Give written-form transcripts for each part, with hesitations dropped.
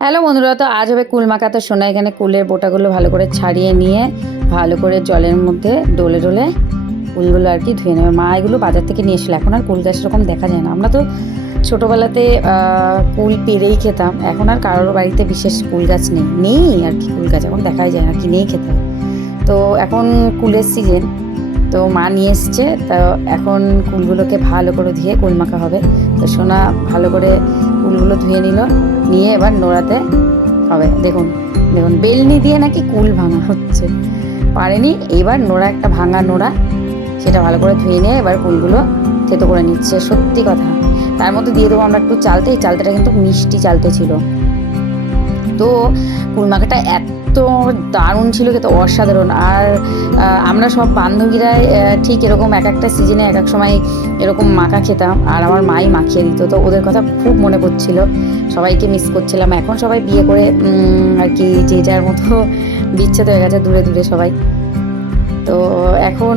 Hello বন্ধুরা, তো আজ হবে কুল মাখা। তো সোনা এখানে কুলের বোটাগুলো ভালো করে ছাড়িয়ে নিয়ে ভালো করে জলের মধ্যে ডলে ডলে কুলগুলো আর কি ধুয়ে নেবে। মা এগুলো বাজার থেকে নিয়ে এসেছিল। এখন আর কুল গাছ এরকম দেখা যায় না। আমরা তো ছোটোবেলাতে কুল পেরেই খেতাম। এখন আর কারোর বাড়িতে বিশেষ কুল গাছ নেই আর কি। কুল গাছ এখন দেখাই যায় না, কিনেই খেতে হয়। তো এখন কুলের সিজন, তো মা নিয়ে এসছে। তো এখন কুলগুলোকে ভালো করে ধুয়ে কুল মাখা হবে। তো সোনা ভালো করে কুলগুলো ধুয়ে নিয়ে এবার নোড়াতে হবে। দেখুন দেখুন, বেলনি দিয়ে নাকি কুল ভাঙা হচ্ছে, পারেনি। এবার নোড়া, একটা ভাঙা নোড়া, সেটা ভালো করে ধুয়ে নিয়ে এবার কুলগুলো থেতো করে নিচ্ছে। সত্যি কথা, তার মধ্যে দিয়ে দেবো আমরা একটু চালতে। এই চালতেটা কিন্তু মিষ্টি চালতে ছিল। তো কুল মাখাটা এত দারুণ ছিল, খেতে অসাধারণ। আর আমরা সব বান্ধবীরাই ঠিক এরকম এক একটা সিজনে এক এক সময় এরকম মাখা খেতাম, আর আমার মাই মাখিয়ে দিত। তো ওদের কথা খুব মনে পড়ছিল, সবাইকে মিস করছিলাম। এখন সবাই বিয়ে করে আর কি যে যার মতো বিচ্ছেদ হয়ে গেছে, দূরে দূরে সবাই। তো এখন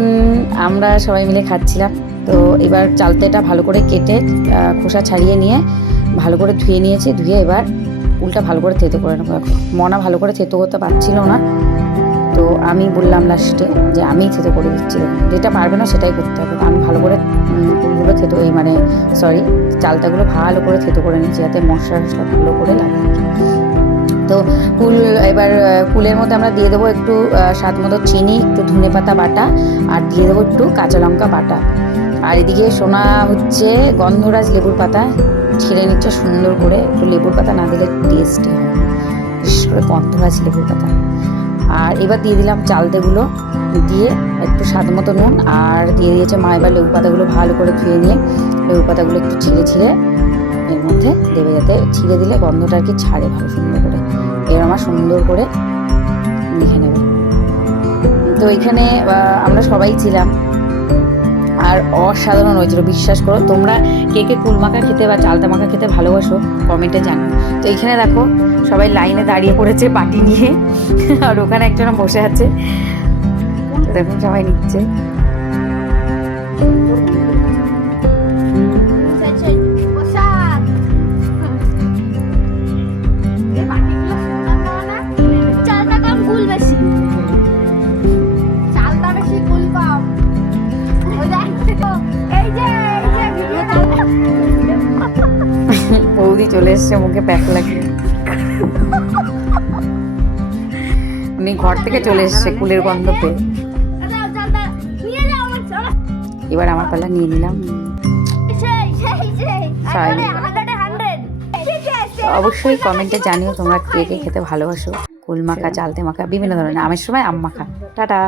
আমরা সবাই মিলে খাচ্ছিলাম। তো এবার চালতেটা ভালো করে কেটে খোসা ছাড়িয়ে নিয়ে ভালো করে ধুয়ে নিয়েছি। ধুয়ে এবার কুলটা ভালো করে থেতো করে নেবো। এখন মনা ভালো করে থেতো করতে পারছিল না, তো আমি বললাম লাস্টে যে আমিই থেতো করে দিচ্ছি। যেটা পারবে না সেটাই করতে হবে। আমি ভালো করে কুলগুলো থেতো, চালটাগুলো ভালো করে থেতো করে নিচ্ছি, যাতে মশলা টশলা ভালো করে লাগে। তো এবার কুলের মধ্যে আমরা দিয়ে দেবো একটু স্বাদ মতো চিনি, একটু ধনে পাতা বাটা, আর দিয়ে দেবো একটু কাঁচা লঙ্কা বাটা। আর এদিকে সোনা হচ্ছে গন্ধরাজ লেবুর পাতা ছিঁড়ে নিচ্ছে সুন্দর করে। একটু লেবুর পাতা না দিলে টেস্টি হয়, বিশেষ করে গন্ধরাজ লেবুর পাতা। আর এবার দিয়ে দিলাম চালতেগুলো, দিয়ে একটু স্বাদ মতো নুন, আর দিয়ে দিয়েছে মা এবার লেবু পাতাগুলো ভালো করে ধুয়ে নিয়ে লেবু পাতাগুলো একটু ছিঁড়ে এর মধ্যে দেবে, যাতে ছিঁড়ে দিলে গন্ধটা আর কি ছাড়ে ভালো সুন্দর করে। এর আমার সুন্দর করে লিখে নেবে। তো এখানে আমরা সবাই ছিলাম, আর অসাধারণ হয়েছিল। বিশ্বাস করো, তোমরা কে কে কুল মাখা খেতে বা চালতা মাখা খেতে ভালোবাসো কমেন্টে জানো। তো এখানে দেখো সবাই লাইনে দাঁড়িয়ে পড়েছে বাটি নিয়ে, আর ওখানে একজন বসে আছে। তো দেখুন সবাই নিচ্ছে। বৌদি চলে এসছে, মুখে প্যাক লাগিয়ে। উনি ঘর থেকে চলে এসছে কুলের গন্ধ পেয়ে। এবার আমার পালা নিয়ে নিলাম। অবশ্যই কমেন্টে জানিও তোমরা কে কে খেতে ভালোবাসো কুল মাখা, চালতে মাখা, বিভিন্ন ধরনের। আমের সময় আম মাখা। টাটা।